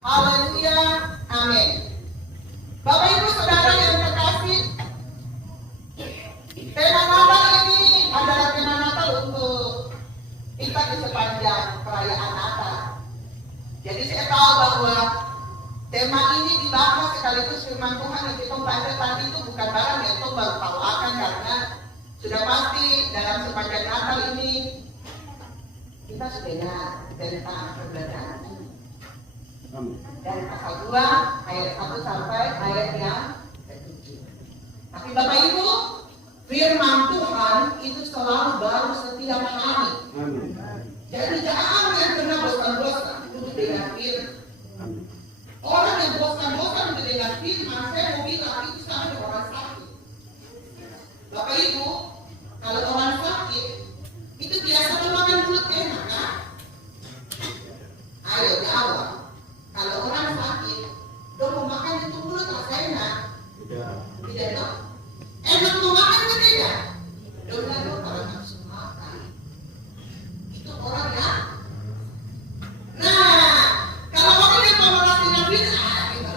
Haleluya, amin. Bapak Ibu Saudara yang terkasih, tema Natal ini adalah tema Natal untuk kita di sepanjang perayaan Natal. Jadi saya tahu bahwa tema ini dibahas sekaligus firman Tuhan yang kita baca tadi itu bukan barang yang kita baru tahu akan, karena sudah pasti dalam sepanjang Natal ini kita sudah dengar tentang keberadaan dari pasal 2 ayat 1 sampai ayat yang ke-7. Tapi Bapak Ibu, firman Tuhan itu selalu baru setiap hari. Jadi jangan pernah bosan-bosan untuk dengar firman. Orang yang bosan-bosan untuk dengar firman, saya mau bilang itu sama dengan orang sakit. Bapak Ibu, kalau orang sakit itu biasa memakan mulut enak kan? Ayo jawab. Kalau orang sakit, dong mau makan itu mulut rasa enak? Tidak dong? Enak mau makan kan tidak? Dong kalau nafsu makan. Itu orang ya. Nah, kalau orang yang mau melakukan bid'ah, kita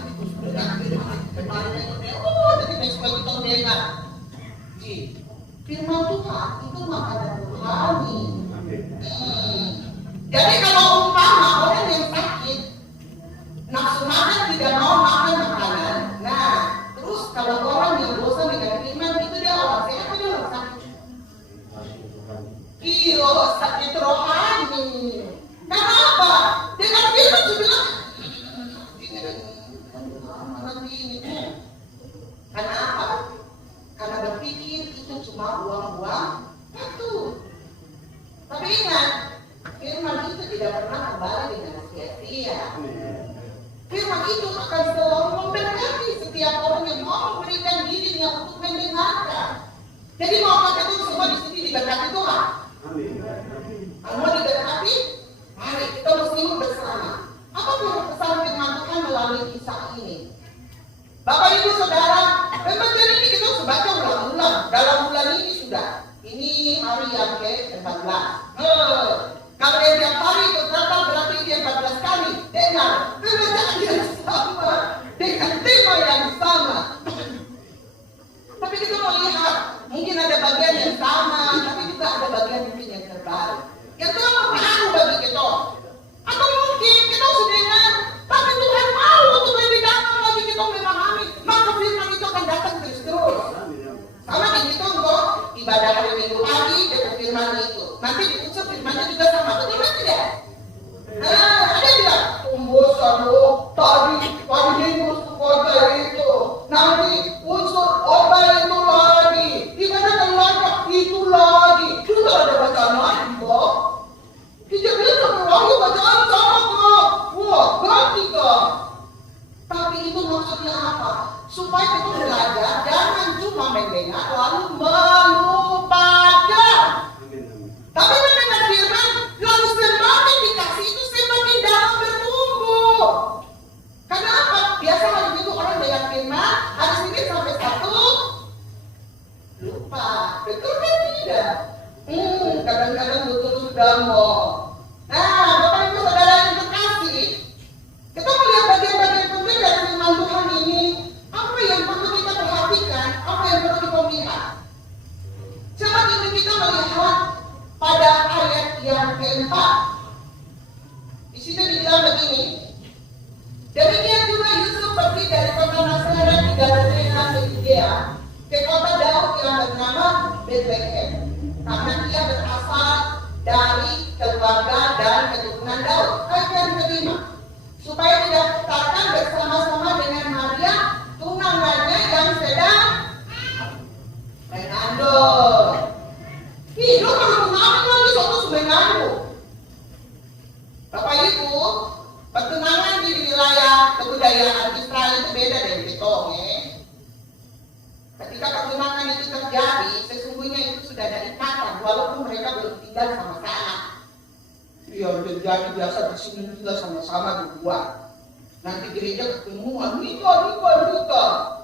kemarin jadi besok kita dengar. Firman Tuhan itu makanan rohani. Jadi kalau umpama orang yang sakit nafsu makan tidak mau makan makanan. Nah, terus kalau orang yang bosan dengan firman itu dia orang sehat atau dia orang sakit? Iya, sakit rohani. Kenapa? Dengan firman sudah karena apa? Karena berpikir itu cuma buang-buang waktu. Tapi ingat, firman itu tidak pernah kembali dengan sia-sia. Firman itu akan selalu memberkati setiap orang yang mau memberikan dirinya untuk mendengarkan. Jadi mau kata itu semua di sini diberkati Tuhan. Mau diberkati? Mari kita mesti bersama. Apa pesan firman Tuhan melalui kisah ini? Bapak Ibu Saudara, pembacaan ini kita harus baca ulang-ulang. Dalam bulan ini sudah. Ini hari yang ke-14. Kalau yang tiap hari itu Natal berarti dia 14 kali. Dengar, pembacaan yang sama dengan tema yang sama. Tapi kita mau lihat, mungkin ada bagian yang sama, tapi juga ada bagian mungkin yang terbaru. Yang Tuhan mempengaruhi bagi kita. Atau mungkin kita sudah dengar, tapi Tuhan mau untuk lebih dalam lagi kita memahami, maka firman itu akan datang terus-terus. Sama begitu untuk ibadah hari Minggu pagi dengan firman itu. Nanti di unsur firmannya juga sama, betul kan tidak? Ada tidak? Tumbusan tadi minggu kota itu. Nanti unsur obat itu lagi. Dikatakan lagi itu lagi. Sudah ada bacaan lagi kok. Kita bilang lagi bacaan sama kok. Wah, berarti kok. Tapi itu maksudnya apa? Supaya kita belajar, jangan cuma mendengar lalu melupakan. Tapi mendengar firman, lalu semakin dikasih itu semakin dalam bertumbuh. Karena apa? Biasa kalau begitu orang dengar firman, hari Senin sampai Sabtu lupa. Betul kan tidak? Kadang-kadang betul sudah mau. Nah, Bapak Ibu Saudara yang terkasih, kita melihat bagian-bagian penting dari firman Tuhan ini. Apa yang perlu kita perhatikan? Apa yang perlu kita lihat? Coba kita melihat pada ayat yang keempat. Di situ dibilang begini. Demikian juga Yusuf pergi dari kota Nazaret di Galilea Yudea ke kota Daud yang bernama Bethlehem, karena ia berasal dari keluarga dan keturunan Daud. Ayat yang kelima, supaya tidak dikatakan bersama-sama dengan Maria tunangannya yang sedang mengandung. Hidup kalau tunangan lagi suatu mengandung. Bapak Ibu, pertunangan di wilayah kebudayaan Israel itu beda dari kita, Ketika pertunangan itu terjadi, sesungguhnya itu sudah ada ikatan, walaupun mereka belum tinggal sama-sama. Iya, terjadi biasa di sini kita sama-sama berdua. Nanti gereja ketemuan, nikah.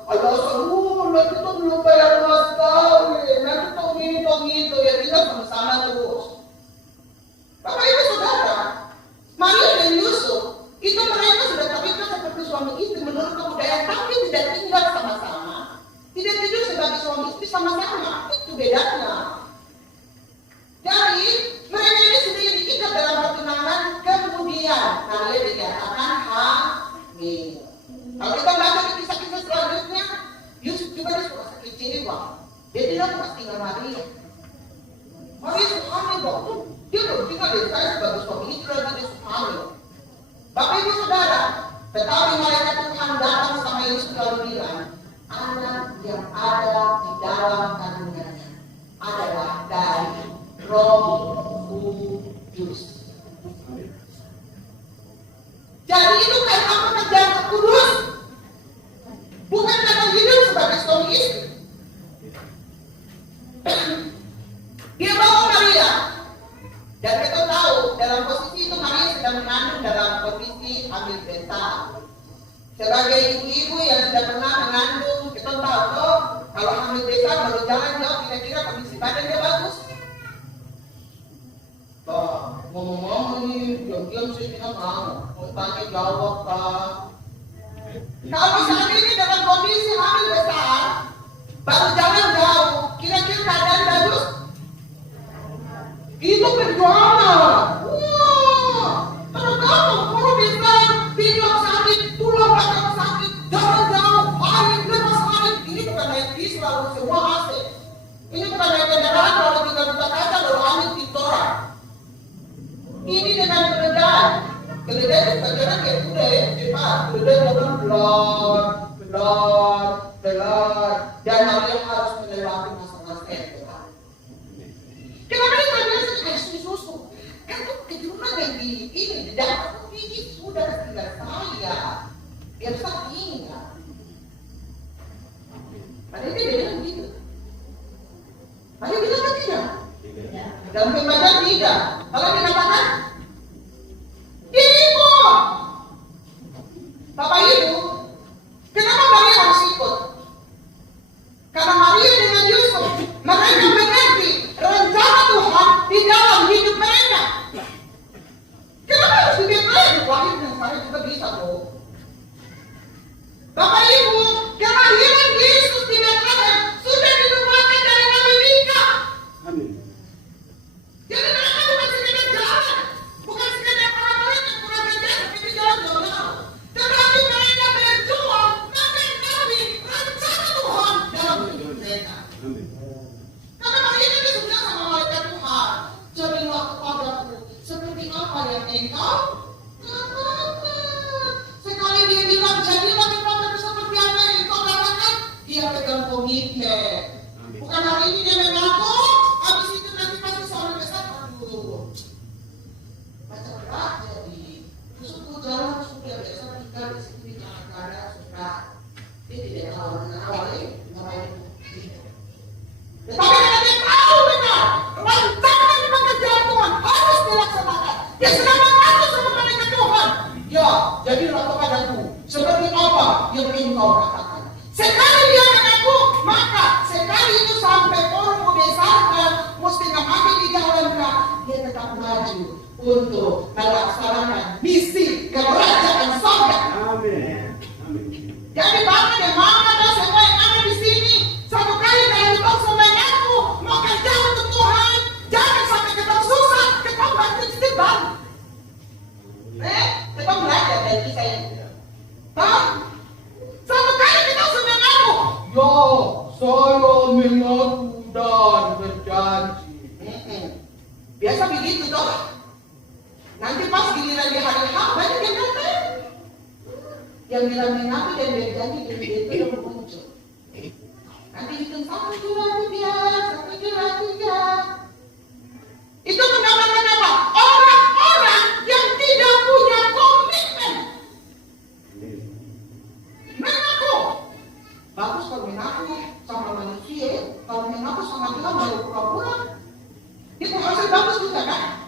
Alasan nanti kita belum bayar mas kawin, nanti kita gitu, ya kita sama-sama terus. Bapak Ibu Saudara, Maria dan Yusuf itu mereka sudah tapi Kalau kita baca di kisah-kisah selanjutnya, Yusuf juga dia suka kecewa. Dia tidak pernah tinggal Maria. Maria suka hamil waktu dia belum tinggal di saya sebagai suami istri lagi dia suka hamil. Bapak Ibu Saudara, tetapi malaikat Tuhan datang sama Yusuf lalu bilang, anak yang ada di dalam kandungannya adalah dari Roh Kudus. Jadi itu karena pekerjaan Roh Kudus, bukan karena hidup sebagai suami istri. Dia bawa Maria, dan kita tahu dalam posisi itu Maria sedang mengandung dalam kondisi hamil besar. Sebagai ibu-ibu yang sudah pernah mengandung, kita tahu toh kalau hamil besar baru jalan jauh kira-kira kondisi badannya bagus. Toh ngomong-ngomong ini diam-diam sih kita mau tanya jawab Pak. Kalau saat ini dalam kondisi hamil besar baru jalan jauh, kira-kira keadaan bagus. Itu perjuangan. Wah, kalau kamu perlu bisa bilang sakit, pulang belakang sakit, jalan jauh, hari lepas hari. Ini bukan naik bis lalu semua AC. Ini bukan naik kendaraan lalu tinggal buka kaca lalu angin tintoran. Ini dengan keledai. Keledai itu bagian kayak kuda ya, cepat. Keledai jalan pelan. Dan Maria harus melewati masa-masa itu. Kenapa dia bilang kasih susu? Kan tuh keturunan yang di dalam ini sudah tinggal saya. Biar saya tinggal. Padahal dia bilang begitu. Padahal bilang kan tidak. Dalam pembacaan tidak. Kalau dikatakan dia ikut. Bapak Ibu, kenapa Maria harus ikut? Karena Maria dengan Yusuf mereka mengerti rencana Tuhan di dalam hidup mereka. Kenapa harus dibiarkan? Wahid dan saya juga bisa loh. Bapak Ibu, kelahiran Yesus di Bethlehem sudah dilupakan dari Nabi Mika. Amin. Jadi mereka bukan sekedar jalan, bukan sekedar orang-orang yang kurang ajar seperti jalan jauh-jauh. Tetapi mereka berjuang mengenali rencana Tuhan dalam hidup mereka. Amin. Karena Maria itu sebenarnya sama malaikat Tuhan. Jadilah kepadaku seperti apa yang engkau katakan. Sekali dia bilang jadilah kepadaku seperti apa yang engkau katakan, dia pegang komitmen. Bukan hari ini dia mengaku, habis itu nanti pasti soal besar. Aduh, macam berat jadi. Suku jalan sudah biasa tinggal di sini kadang-kadang sudah. Dia tidak tahu awalnya ngapain. Tetapi karena dia tahu benar rancangan pekerjaan Tuhan harus dilaksanakan. Dia sedang mengaku sama malaikat Tuhan. Ya, jadilah kepadaku seperti apa yang engkau katakan. Sekali dia mengaku, maka sekali itu sampai orang membesarkan, mesti memakai di jalannya, dia tetap maju untuk melaksanakan misi kerajaan surga. Amin. Jadi Bapak dan Mama dan semua yang ada di sini, satu kali dalam hidup semua aku mau kerja untuk Tuhan, jangan sampai kita susah, kita bantu sedikit bang. Kita belajar dari kisah ini. Hah? Satu kali kita sudah ngaku, ya saya mengaku dan berjanji. Biasa begitu toh. Nanti pas giliran di hari H banyak yang datang. Yang bilang mengaku dan berjanji dari itu yang muncul. Nanti hitung 1, 2, 3, 1, 2, 3. Itu menggambarkan apa? Orang-orang yang tidak punya komitmen. Mengaku. Bagus kalau mengaku sama manusia, kalau mengaku sama Tuhan baru pura-pura. Itu hasil bagus juga kan?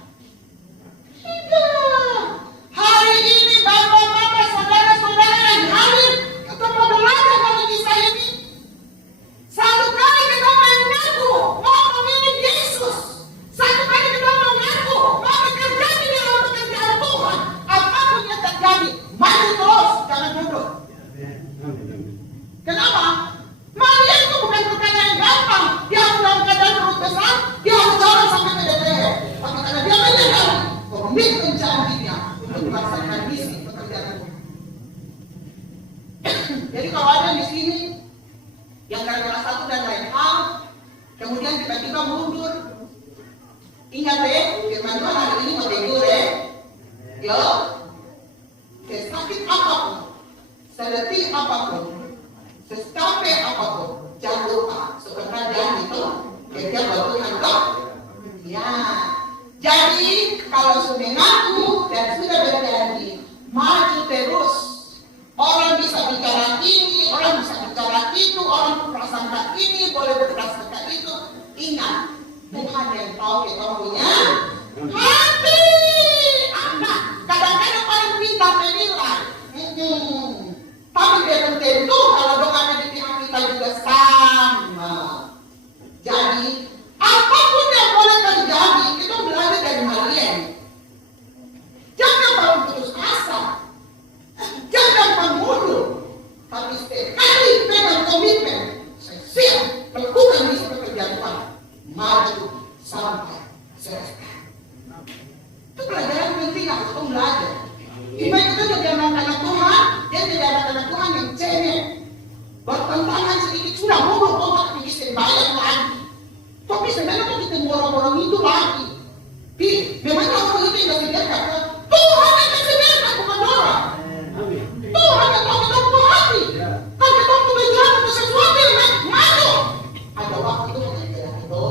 Tidak. Hari ini bapak-bapak, saudara-saudara yang hadir, kita mau belajar dari kisah ini. Satu kali kita mengaku mau memilih Yesus. Satu kali kita mengaku mau bekerja di dalam pekerjaan Tuhan. Apapun yang terjadi, maju terus, jangan mundur. Kenapa? Maria itu bukan perkara yang gampang. Dia harus dalam keadaan perut besar, dia harus jalan sampai ke Bethlehem. Tapi karena dia menyadari komitmen janjinya untuk melaksanakan misi pekerjaan Tuhan. Jadi kalau ada di sini yang gara-gara satu dan lain hal, kemudian tiba-tiba mundur, ingat ya, firman Tuhan hari ini mau tegur ya. Yo, sesakit apapun, seletih apapun, sescapek apapun, jangan lupa sebenarnya itu kerja buat Tuhan toh. Ya, jadi kalau sudah mengaku dan sudah berjanji, maju terus. Orang bisa bicara ini, orang bisa bicara itu, orang berprasangka ini, boleh berprasangka itu. Ingat, Tuhan yang tahu kita punya hati. Anak, kadang-kadang orang minta menilai. Tapi belum tentu kalau doanya di pihak kita juga sama. Jadi, apapun yang boleh terjadi, kita belajar dari Maria. Jangan baru putus asa. Jangan mengundur. Tapi sekali pegang komitmen, saya siap melakukan misi pekerjaan Tuhan. Maju sampai selesai. Itu pelajaran penting yang harus belajar. Kita itu jadi anak-anak Tuhan, dia jadi anak-anak Tuhan yang cengeng. Bertentangan sedikit sudah ngomong tapi bisa bayar lagi. Tapi sebenarnya kok ketemu orang-orang itu lagi. Memangnya orang itu yang sediakan? Tuhan yang sediakan, bukan orang. Tuhan yang tahu kita punya hati. Kalau kita mau berjalan ke sesuatu yang maju, ada waktu itu mengajar itu.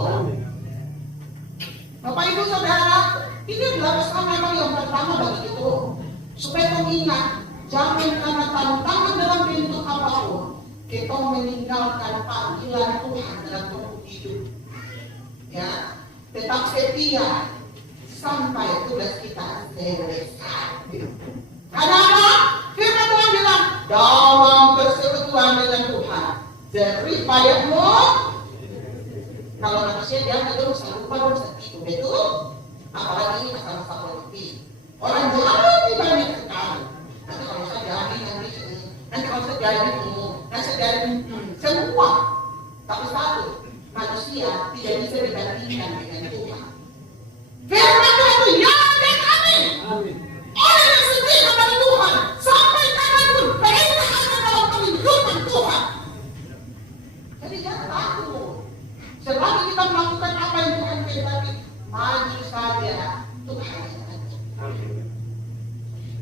Bapak Ibu Saudara, ini adalah pesan memang yang pertama bagi itu. Supaya kamu ingat, jangan karena tantangan dalam bentuk apapun, kita meninggalkan panggilan Tuhan dalam tubuh hidup. Ya, tetap setia sampai tugas kita selesai. Karena apa? Firman Tuhan bilang, dalam persekutuan dengan Tuhan, jerih payahmu. Kalau manusia dia terus lupa terus itu betul. Apalagi ini masa-masa politik. Orang jadi banyak sekali. Nanti kalau saya jadi nanti kalau saya jadi nanti saya jadi semua. Tapi satu, manusia tidak bisa dibandingkan dengan Tuhan. Firman Tuhan itu ya dan amin. Orang yang setia kepada Tuhan sampai kapanpun mereka ada dalam kehidupan Tuhan. Jadi jangan takut. Selagi kita melakukan apa yang Tuhan kehendaki, maju saja Tuhan.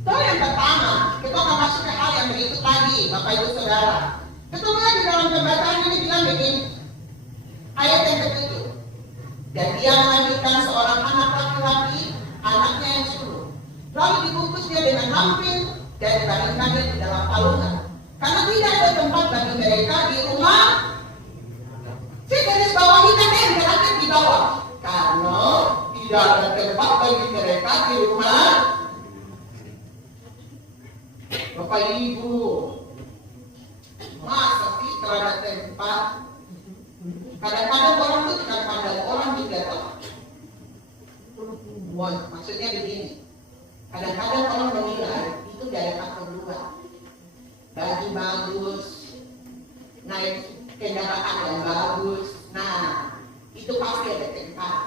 Lalu yang pertama, kita akan masuk ke hal yang berikut lagi, Bapak Ibu Saudara. Kemudian di dalam pembacaan ini bilang begini, ayat yang ke-7. Dan dia melahirkan seorang anak laki-laki, anaknya yang sulung. Lalu dibungkusnya dengan lampin dan dibaringkannya di dalam palungan. Karena tidak ada tempat bagi mereka di rumah. Saya garis bawahi kan yang berarti di bawah. Karena tidak ada tempat bagi mereka di rumah. Bapak Ibu, masa sih terhadap tempat? Kadang-kadang orang itu tidak pandang orang juga toh. Maksudnya begini. Kadang-kadang orang menilai itu dari faktor dua. Baju bagus, naik kendaraan yang bagus. Nah, itu pasti ada tempat.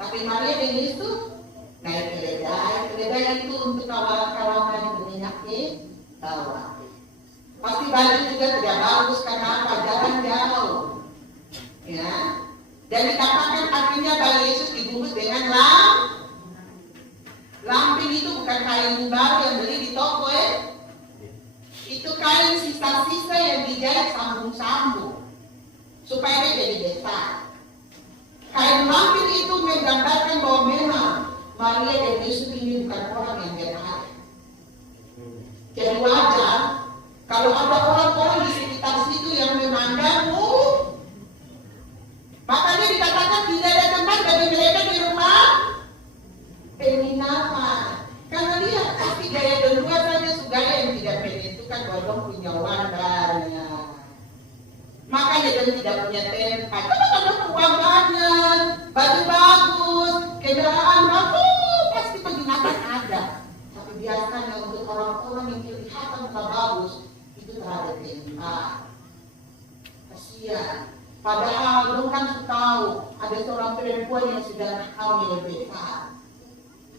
Tapi Maria dan Yesus naik keledai. Keledai itu untuk kawan-kawan berminyak bawah. Pasti baju juga tidak bagus karena apa? Jalan jauh. Ya. Dan dikatakan artinya bayi Yesus dibungkus dengan lampin itu bukan kain baru yang beli di toko Itu kain sisa-sisa yang dijahit sambung-sambung supaya dia jadi besar. Kain lampin itu menggambarkan bahwa memang Maria dan Yesus ini bukan orang yang jahat. Jadi wajar kalau ada orang-orang di sekitar situ yang memandangmu, makanya dikatakan tidak ada tempat bagi mereka di rumah penginapan. Karena dia pasti gaya kedua saja gaya yang tidak menentukan bahwa punya wandanya. Makanya dia tidak punya tempat. Kalau ada uang banyak, baju bagus, kendaraan bagus, pasti penginapan ada. Tapi biasanya untuk orang-orang yang kelihatan bagus itu terhadap tempat. Kasihan. Padahal lu kan tahu ada seorang perempuan yang sedang hamil besar.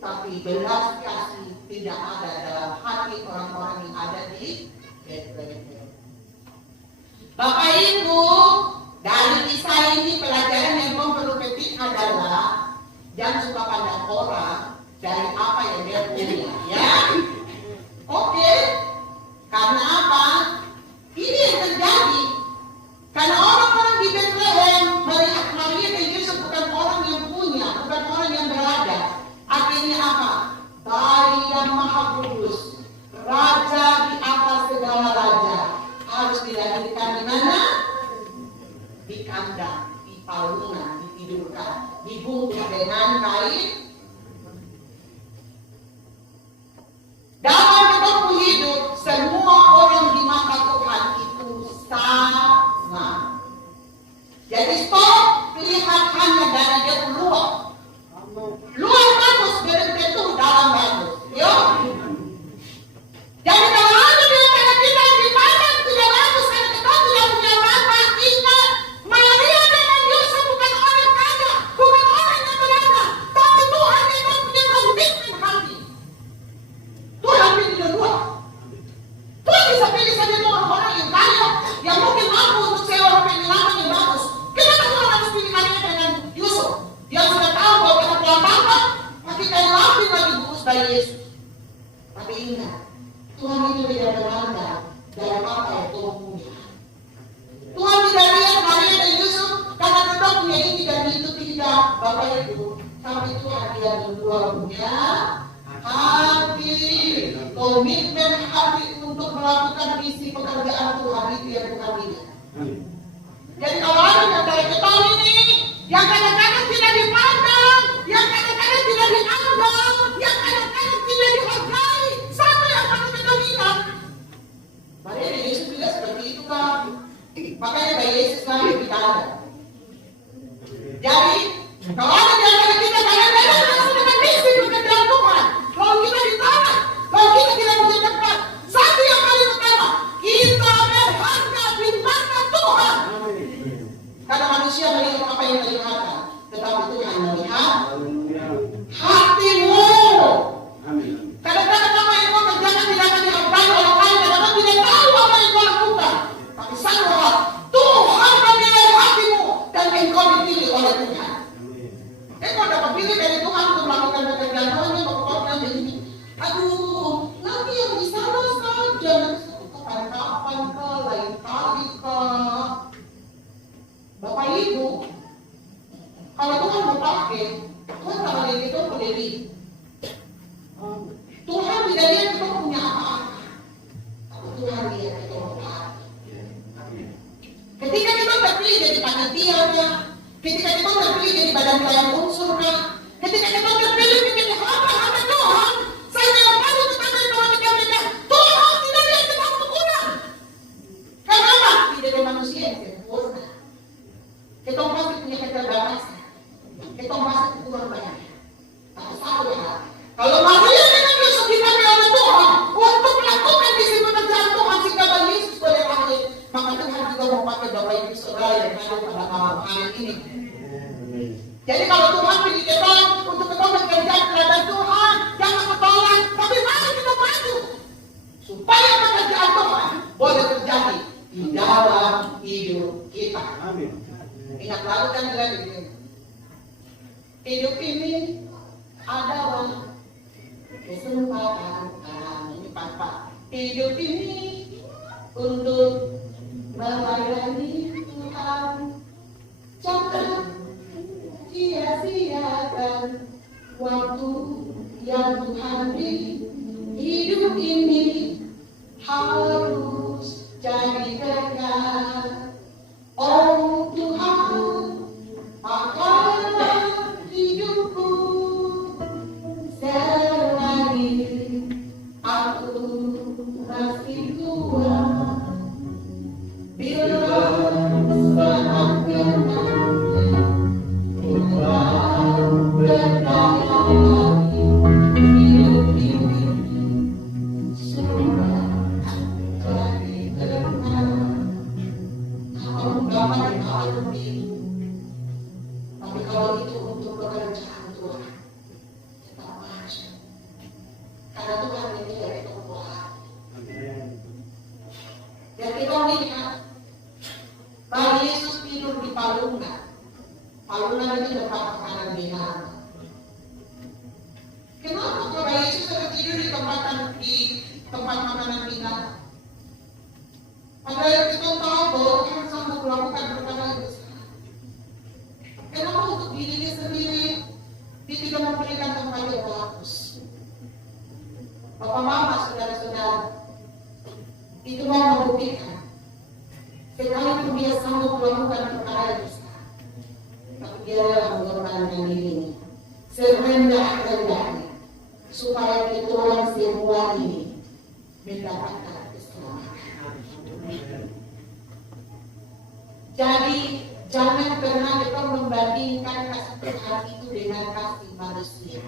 Tapi belas kasih tidak ada dalam hati orang-orang yang ada di Bethlehem. Bapak Ibu, dari kisah ini pelajaran yang kamu perlu petik adalah jangan suka pandang orang dari apa yang dia punya, ya. Oke. Karena apa? Ini yang terjadi. Karena orang-orang di Bethlehem melihat Maria dan Yesus bukan orang yang punya, bukan orang yang berada. Akhirnya apa? Bayi yang maha kudus, raja di atas segala raja, harus dilahirkan di mana? Di kandang, di palungan, ditidurkan, dibungkus dengan kain. Dalam hidupku hidup, semua orang di mata Tuhan itu sama. Jadi stop lihat hanya dari dia luar. Luar bagus, belum tentu dalam bagus. Yo. Jadi kalau ada di antara kita yang dipandang tidak bagus dan kita tidak punya apa, ingat Maria dengan Yusuf bukan orang kaya, bukan orang yang berada, tapi Tuhan yang punya komitmen hati. Tuhan pilih dua. Tuhan bisa pilih saja orang-orang yang kaya, yang mungkin mampu untuk sewa penginapan yang bagus. Kenapa Tuhan harus pilih Maria dengan Yusuf? Dia sudah tahu bahwa kita pulang bangkit, pakai kain lapis lagi bungkus bayi Yesus. Tapi ingat, Tuhan itu tidak memandang dari apa yang Tuhan punya. Tuhan tidak lihat Maria dan Yusuf karena mereka punya ini dan itu tidak, Bapak Ibu. Tapi Tuhan dia berdua punya hati, komitmen hati untuk melakukan visi pekerjaan Tuhan itu yang Tuhan lihat. Jadi kalau ada yang dari kita ini, yang kadang-kadang tidak dipandang, yang kadang-kadang tidak dianggap, yang kadang-kadang tidak dihargai, siapa yang harus kita lihat? Maria dan Yesus juga seperti itu kan. Makanya bayi Yesus lagi kita ada. Jadi kalau ada di antara kita kadang-kadang langsung dengan misi pekerjaan Tuhan. Kalau kita ditolak, kalau kita tidak punya tempat, satu yang paling utama, kita berharga di mata Tuhan. Karena manusia melihat apa yang kelihatan, tetapi Tuhan melihat hatimu. Kadang-kadang apa yang kau kerjakan tidak akan dihargai orang lain, kadang-kadang tidak tahu apa yang kau lakukan. Tapi satu hal, Tuhan menilai hatimu dan engkau dipilih oleh Tuhan. Engkau dapat pilih dari Tuhan untuk melakukan pekerjaan Tuhan yang kau bilang begini. Aduh, nanti yang di sana saja. Kapan-kapan ke, lain kali ke. Bapak Ibu, kalau Tuhan mau pakai, Tuhan tak boleh kita boleh. Tuhan tidak lihat kita punya apa-apa. Tapi Tuhan lihat kita mau pakai. Ketika kita terpilih jadi panitianya, ketika kita terpilih jadi badan pelayan unsurnya, ketika kita terpilih menjadi hamba Tuhan, saya yang baru tetap mereka. Tuhan tidak lihat kita kurang. Kenapa? Tidak ada manusia yang sempurna. Kita pasti punya keterbatasan. Kita pasti kurang banyak. Tapi satu hal, kalau Maria dengan Yusuf dipakai oleh Tuhan untuk melakukan visi pekerjaan Tuhan sehingga bayi Yesus boleh lahir, maka Tuhan juga mau pakai Bapak Ibu Saudara yang ada pada malam hari ini. Jadi kalau Tuhan pilih kita untuk kita bekerja terhadap Tuhan, jangan ketolak, tapi mari kita maju supaya pekerjaan Tuhan boleh terjadi di dalam hidup kita. Amin. Ingat lalu kan bilang begini, hidup ini adalah kesempatan. Ini Pak. Hidup ini untuk melayani Tuhan. Jangan sia-siakan waktu yang Tuhan beri. Hidup ini harus jadi berkat. Oh Tuhan, pakailah hidupku selagi aku masih kuat. Bila saatnya nanti Tuhan berkati, hidup ini sudah jadi berkat. Kalau Bapak dan Ibu bingung, tapi kalau itu untuk pekerjaan Tuhan, kita maju. Karena Tuhan ini dari Tuhan. Dan kita lihat makanan kita. Padahal kita tahu bahwa Tuhan sanggup melakukan perkara yang besar. Kenapa untuk dirinya sendiri dia tidak memberikan tempat yang bagus? Bapak mama, saudara-saudara, itu mau membuktikan sekalipun dia sanggup melakukan perkara yang besar, tapi dia adalah mengorbankan dirinya serendah-rendahnya supaya kita orang semua ini mendapatkan keselamatan. Jadi jangan pernah kita membandingkan kasih Tuhan itu dengan kasih manusia.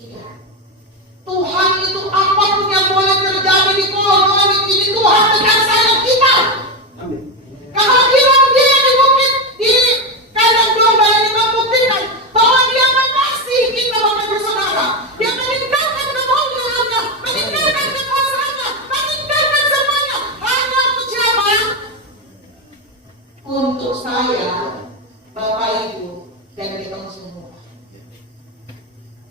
Tidak. Tuhan itu apapun yang boleh terjadi di kolom ini, Tuhan dengan sayang kita. Kalau bilang dia di bukit di kandang domba ini membuktikan bahwa dia mengasihi kita, Bapak Ibu Saudara. Dia meninggalkan kemuliaannya, meninggalkan kekuasaannya, meninggalkan semuanya hanya untuk siapa? Untuk saya, Bapak Ibu, dan kita semua.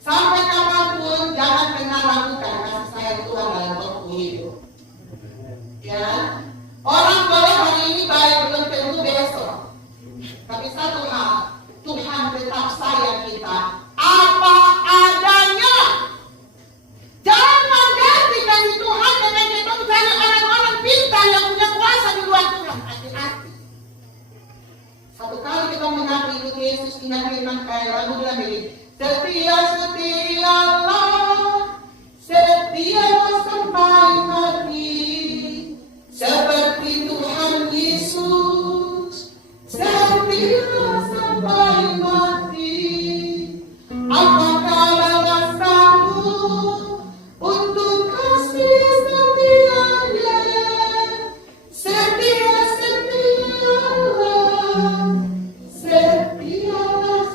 Sampai kapanpun jangan pernah lakukan kasih sayang Tuhan dalam waktu hidup. Ya, orang boleh hari ini baik belum tentu besok. Tapi satu hal, Tuhan tetap sayang kita apa adanya. Jangan mengganti kasih Tuhan dengan kita mencari orang-orang pintar yang punya kuasa di luar Tuhan. Hati-hati. Satu kali kita mengaku ikut Yesus, ingat firman kayak lagu bilang ini. Setialah sampai mati, seperti Tuhan Yesus. Setia sampai mati. Apakah balasanmu untuk kasih setianya? Setialah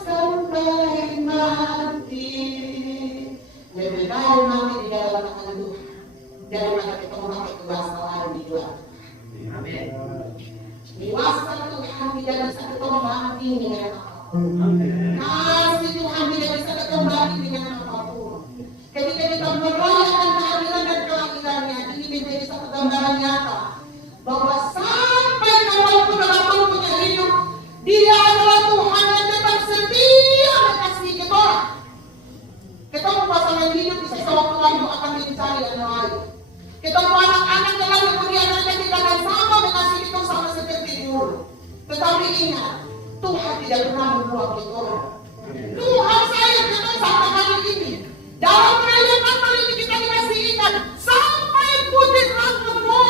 sampai mati. Lebih baik mati di dalam tangan Tuhan daripada kita memakai kuasa lain di luar. Amin. Kuasa Tuhan tidak bisa kita mati dengan apapun. Kasih Tuhan tidak bisa kita mati dengan apapun. Ketika kita merayakan kehadiran dan kelahirannya, ini menjadi satu gambaran nyata bahwa sampai kapanpun dalam punya hidup, Dia adalah Tuhan yang tetap setia mengasihi kita. Kita mau pasangan hidup di sewaktu-waktu akan dicari yang lain. Kita mau anak-anak dalam kemudian nanti kita akan sama mengasihi kita sama seperti dulu. Tetapi ingat, Tuhan tidak pernah membuang kita. Tuhan sayang kita sampai hari ini. Dalam perayaan Natal ini kita dikasih ingat sampai putih rambutmu,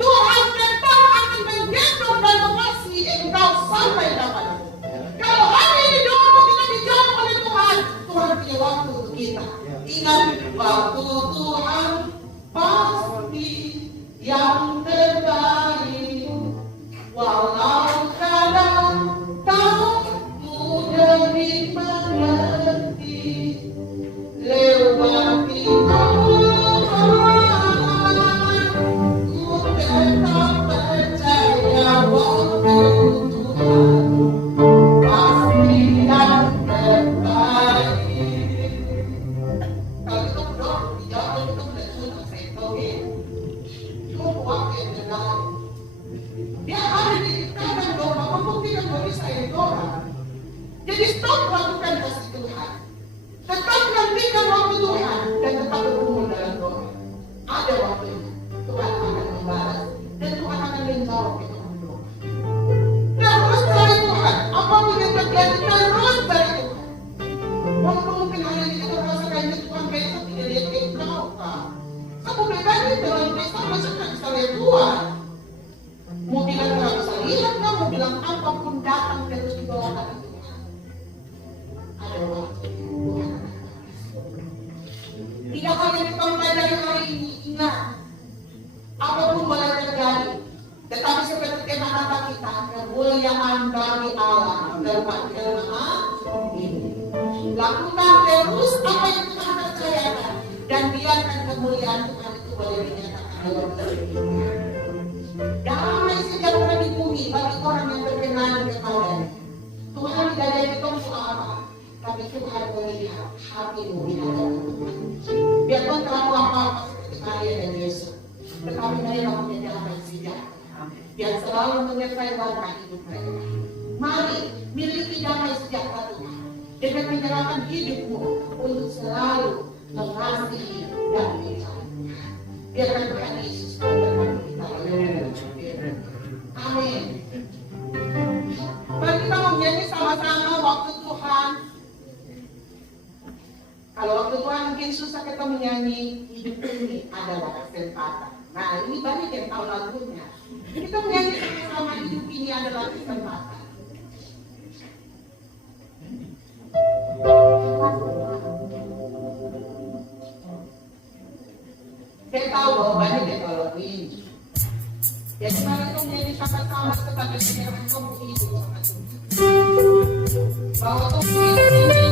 Tuhan tetap akan menggendong dan mengasihi engkau sampai kapanpun. Kalau hari ini doamu kita dijawab oleh Tuhan, Tuhan punya waktu untuk kita. Ingat, waktu Tuhan pasti yang terbaik. Walau kadang tak mudah dimengerti, lewati ku tetap percaya waktu Tuhan pasti yang terbaik. Kalau kita berdoa dijawab, kita sudah sunnah saya tahu ya. Cuma waktu yang benar. Dia ada di tangan doa membuktikan bahwa saya doa. Jadi stop lakukan kasih Tuhan. Tetap nantikan waktu Tuhan dan tetap bergumul dalam doa. Ada waktunya. Tuhan akan membalas dan Tuhan akan menjawab kita berdoa. Terus dari Tuhan, apapun yang terjadi terus dari Tuhan. Walaupun mungkin hari ini kita merasakan Tuhan besok tidak lihat engkau kan. Kamu pribadi dalam Kristen masa tidak bisa lihat Tuhan. Mau bilang tidak bisa lihat, kamu bilang apapun datang terus di bawah kaki Tuhan. Ada waktu Tuhan. Tidak hanya kita mempelajari hari ini, ingat apapun boleh terjadi. Tetapi seperti tema kata kita, kemuliaan bagi Allah ini. Lakukan terus apa yang Tuhan percayakan dan biarkan kemuliaan Tuhan itu boleh dinyatakan dalam hidup kita. Damai sejahtera di bumi bagi orang yang berkenan kepadanya. Tuhan tidak ada yang ditunggu apa, tapi Tuhan melihat hatimu di hadapan Tuhan. Biarpun terlalu apa seperti Maria dan Yesus. Tetapi mereka punya damai sejahtera yang selalu menyertai langkah hidup mereka. Mari miliki damai sejahtera Tuhan dengan menyerahkan hidupmu untuk selalu mengasihi dan mencintai. Biarkan Tuhan Yesus memberkati kita. Amin. Mari kita menyanyi sama-sama waktu Tuhan. Kalau waktu Tuhan mungkin susah kita menyanyi, hidup ini adalah kesempatan. Nah, ini banyak yang tahu lagunya. Kita menyanyi sama-sama, hidup ini adalah kesempatan. Saya tahu bahwa banyak yang tahu lagu ini. Jadi mari kita menyanyi sama-sama tetapi menyerahkan kamu hidup sama Tuhan. Bahwa kamu hidup ini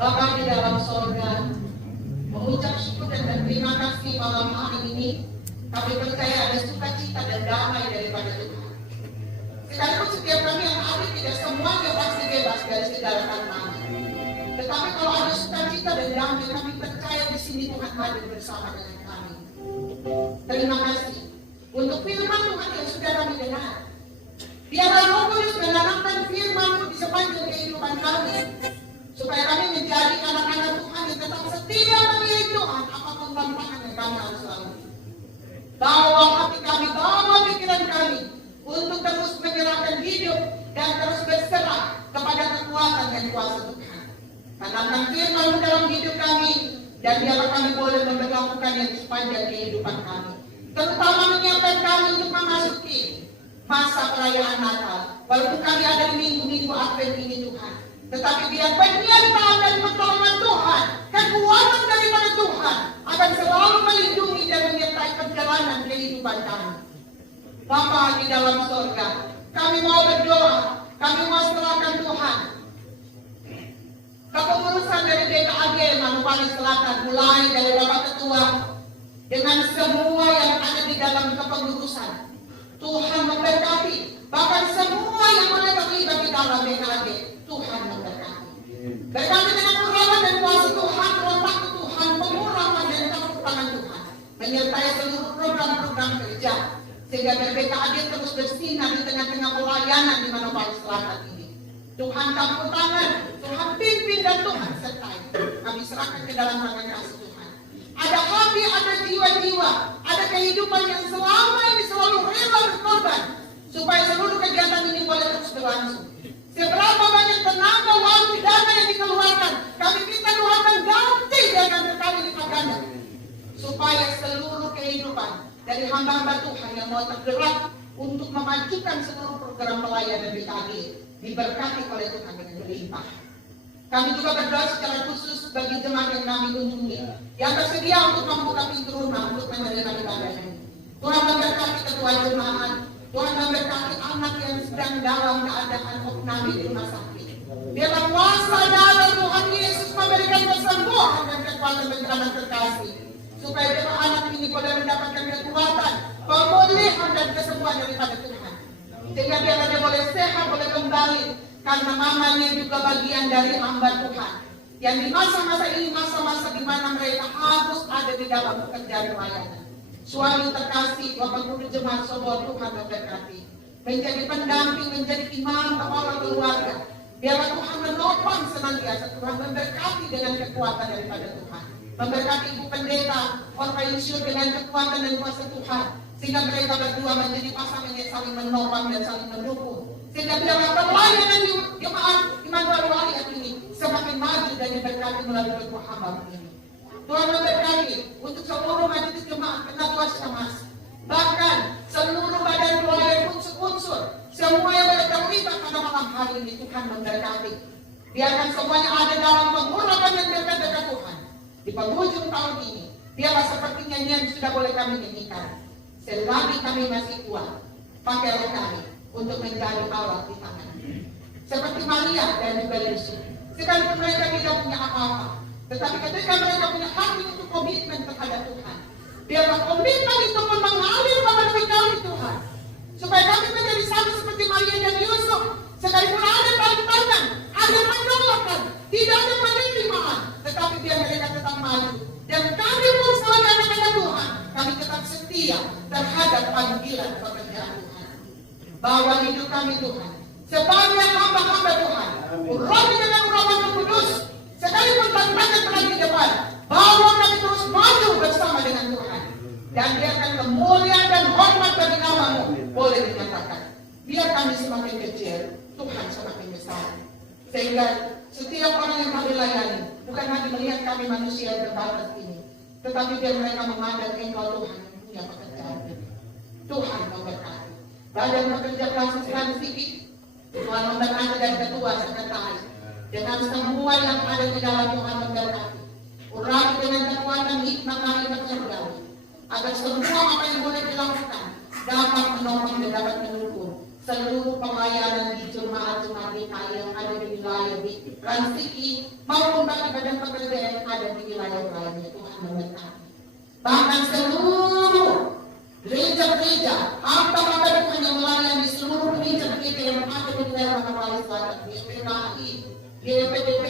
Bapa di dalam sorga, mengucap syukur dan terima kasih malam hari ini. Kami percaya ada sukacita dan damai daripada Tuhan. Sekalipun setiap kami yang hadir tidak semuanya pasti bebas dari segala tantangan. Tetapi kalau ada sukacita dan damai, kami percaya di sini Tuhan hadir bersama dengan kami. Terima kasih untuk firman Tuhan yang sudah kami dengar. Biarlah Roh Kudus menanamkan firman di sepanjang kehidupan kami, supaya kami menjadi anak-anak Tuhan yang tetap setia memilih Tuhan apapun tantangan yang kami harus lalui. Bawa hati kami, bawa pikiran kami untuk terus menyerahkan hidup dan terus berserah kepada kekuatan dan kuasa Tuhan. Tanamkan firman dalam hidup kami, dan biarlah kami boleh memperlakukannya di sepanjang kehidupan kami. Terutama menyiapkan kami untuk memasuki masa perayaan Natal. Walaupun kami ada di minggu-minggu Advent ini Tuhan, tetapi biar penyertaan dan pertolongan Tuhan, kekuatan daripada Tuhan akan selalu melindungi dan menyertai perjalanan kehidupan kami. Bapa di dalam sorga, kami mau berdoa, kami mau serahkan Tuhan kepengurusan dari DKAG Manokwari Selatan, mulai dari Bapak Ketua dengan semua yang ada di dalam kepengurusan. Tuhan memberkati, bahkan semua yang mulai terlibat di dalam DKAG, Tuhan memberkati. Berkati dengan urapan dan kuasa Tuhan, roh Tuhan, pengurapan dan campur tangan Tuhan, menyertai seluruh program-program kerja, sehingga BKAG terus bersinar di tengah-tengah pelayanan di Manokwari Selatan ini. Tuhan campur tangan, Tuhan pimpin dan Tuhan sertai. Kami serahkan ke dalam tangan kasih Tuhan. Ada hati, ada jiwa-jiwa, ada kehidupan yang selama ini selalu rela berkorban, supaya seluruh kegiatan ini boleh terus berlangsung. Seberapa banyak tenaga, waktu, dana yang dikeluarkan, kami minta Tuhan mengganti dengan berkali lipat ganda, supaya seluruh kehidupan dari hamba-hamba Tuhan yang mau tergerak untuk memajukan seluruh program pelayanan BKAG diberkati oleh Tuhan dengan berlimpah. Kami juga berdoa secara khusus bagi jemaat yang kami kunjungi, yang bersedia untuk membuka pintu rumah untuk menerima ibadah ini. Tuhan memberkati ketua jemaat, Tuhan memberkati anak yang sedang dalam keadaan opname di rumah sakit. Biarlah kuasa darah Tuhan Yesus memberikan kesembuhan dan kekuatan bagi anak terkasih, supaya jemaat anak ini boleh mendapatkan kekuatan, pemulihan dan kesembuhan daripada Tuhan. Sehingga biarlah dia boleh sehat, boleh kembali, karena mamanya juga bagian dari hamba Tuhan. Yang di masa-masa ini, masa-masa di mana mereka harus ada di dalam pekerjaan pelayanan. Suami terkasih, Bapak Guru Jemaat Sobor, Tuhan memberkati. Menjadi pendamping, menjadi imam, kepala keluarga. Biarlah Tuhan menopang senantiasa, Tuhan memberkati dengan kekuatan daripada Tuhan. Memberkati Ibu Pendeta, Orpayusur dengan kekuatan dan kuasa Tuhan. Sehingga mereka berdua menjadi pasangan yang saling menopang dan saling mendukung. Sehingga biarlah pelayanan jemaat Immanuel Waliat ini semakin maju dan diberkati melalui kedua hamba ini. Tuhan memberkati untuk seluruh majelis jemaat Penatua Syamas, bahkan seluruh badan keluarga unsur-unsur, semua yang boleh terlibat pada malam hari ini. Tuhan memberkati. Biarkan semuanya ada dalam pengurapan dan berkat Tuhan. Di penghujung tahun ini, biarlah seperti nyanyian sudah boleh kami nyanyikan. Selagi kami masih kuat, pakailah kami untuk menjadi alat di tangan. Seperti Maria dan juga Yusuf, sekalipun mereka tidak punya apa-apa, tetapi ketika mereka punya hati untuk komitmen terhadap Tuhan, biarlah komitmen itu pun mengalir kepada kami Tuhan, supaya kami menjadi sama seperti Maria dan Yusuf. Sekalipun ada tantangan, ada penolakan, tidak ada penerimaan, tetapi biar mereka tetap maju. Dan kami pun sebagai anak-anak Tuhan, kami tetap setia terhadap panggilan pekerjaan Tuhan. Bawa hidup kami Tuhan sebagai hamba-hamba Tuhan, urapi dengan urapan Roh Kudus, sekalipun tantangan telah di depan, bawa kami terus maju bersama dengan Tuhan. Dan biarkan kemuliaan dan hormat bagi nama-Mu boleh dinyatakan. Biar kami semakin kecil, Tuhan semakin besar. Sehingga setiap orang yang kami layani bukan hanya melihat kami manusia yang terbatas ini, tetapi biar mereka memandang Engkau Tuhan yang punya pekerjaan. Tuhan memberkati. Badan pekerja klasik Transiki, Tuhan memberkati dan ketua sekretaris, dengan semua yang ada di dalam Tuhan memberkati. Urapi dengan kekuatan hikmat kalimat surgawi, agar semua apa yang boleh dilakukan dapat menopang dan dapat mendukung seluruh pelayanan di jemaat-jemaat GKI yang ada di wilayah di Transiki maupun bagi badan pekerja yang ada di wilayah lainnya. Tuhan memberkati. Bahkan seluruh gereja-gereja, hamba-hamba Tuhan yang melayani di seluruh gereja-gereja yang ada di wilayah Manokwari Selatan, GPKI, GPDP,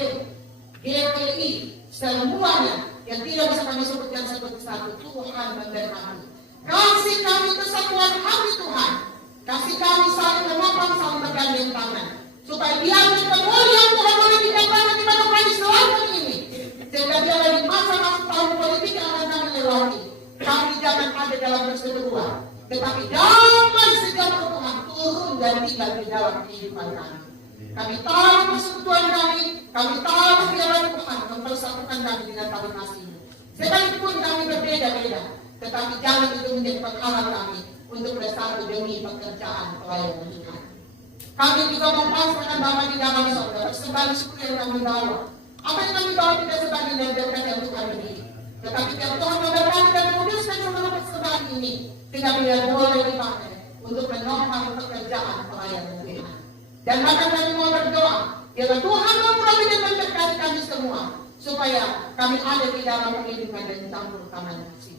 GPI, semuanya yang tidak bisa kami sebutkan satu persatu. Tuhan memberkati. Kasih kami kesatuan hati Tuhan. Kasih kami saling menopang, saling bergandeng tangan. Supaya biar kemuliaan Tuhan boleh dikatakan di Manokwari Selatan ini. Sehingga dia lagi masa-masa tahun politik yang akan kami lewati. Kami jangan ada dalam perseteruan. Tetapi damai sejahtera Tuhan turun dan tinggal di dalam kehidupan kami. Kami tahu persekutuan kami tahu firman Tuhan mempersatukan kami dengan tali kasih-Mu. Sekalipun kami berbeda-beda, tetapi jangan itu menjadi penghalang kami untuk bersatu demi pekerjaan pelayanan Tuhan. Kami juga mempastikan Bapa di dalam surga, persembahan syukur yang kami bawa. Apa yang kami bawa tidak sebagai berkat yang Tuhan beri, tetapi yang Tuhan memberkati dan menguduskan seluruh persembahan ini, sehingga bila boleh dipakai untuk menopang pekerjaan pelayanan Tuhan. Dan bahkan kami mau berdoa, biarlah Tuhan memulai dan memberkati kami semua, supaya kami ada di dalam kehidupan dan campur tangan kasih.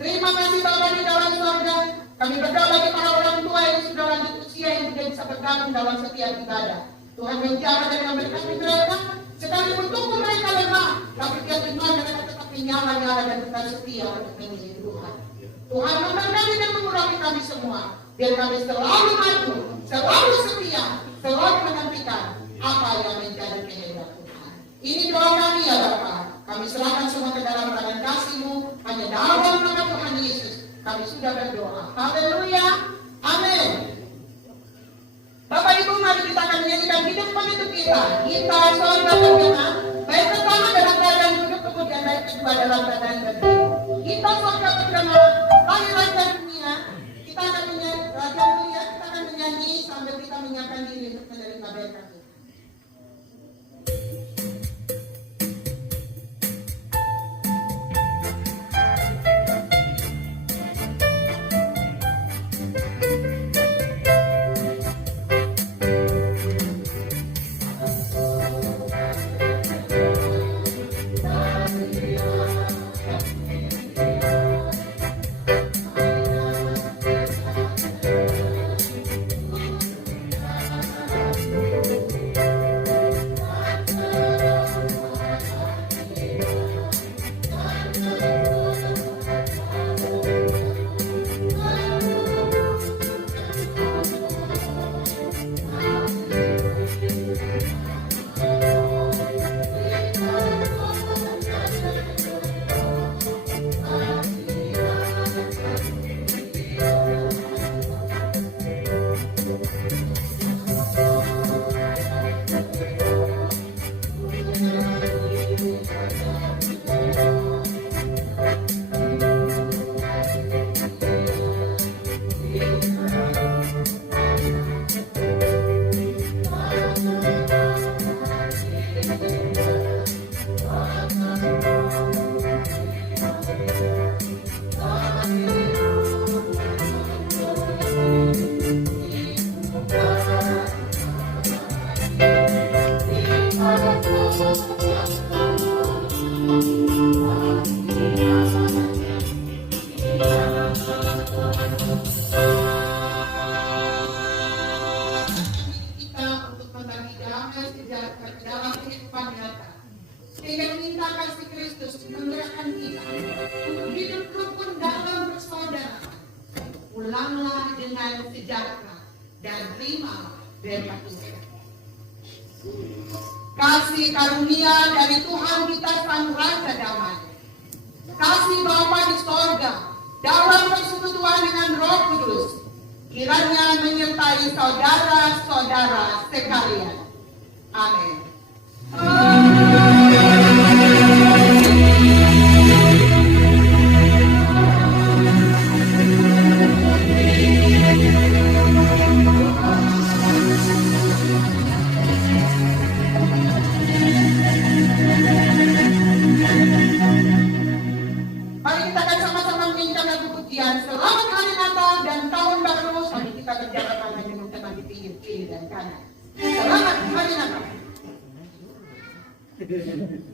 Terima kasih Bapa di dalam surga. Kami berdoa bagi para orang tua yang sudah lanjut usia yang tidak bisa bergabung dalam setiap ibadah. Tuhan menjaga dan memberkati mereka, sekalipun tubuh mereka lemah, tapi tiap iman mereka tetap menyala-nyala dan tetap setia untuk mengiringi Tuhan. Tuhan memberkati dan mengurangi kami semua, biar kami selalu maju, selalu setia, selalu menantikan apa yang menjadi kehendak Tuhan. Ini doa kami ya Bapa. Kami serahkan semua ke dalam tangan kasih-Mu, hanya dalam nama Tuhan Yesus kami sudah berdoa. Haleluya. Amin. Bapak Ibu, mari kita akan menyanyikan hidup penutup kita. Kita sorga berkenan, baik pertama dalam keadaan duduk, kemudian baik kedua dalam keadaan berdiri. Kita sorga berkenan, lahir raja dunia. Kita akan menyanyi, raja mulia, kita akan menyanyi sambil kita menyiapkan diri untuk menerima berkat. Sehingga minta kasih Kristus menggerakkan kita untuk hidup rukun dalam persaudaraan. Ulanglah dengan sejahtera dan terima berkat Tuhan. Kasih karunia dari Tuhan kita Sang Raja Damai, kasih Bapa di sorga dalam persekutuan dengan Roh Kudus, kiranya menyertai saudara-saudara sekalian. Amin. Mari kita akan sama-sama menyanyikan lagu pujian Selamat Hari Natal dan Tahun Baru sambil kita berjalan dengan teman. Terima kasih.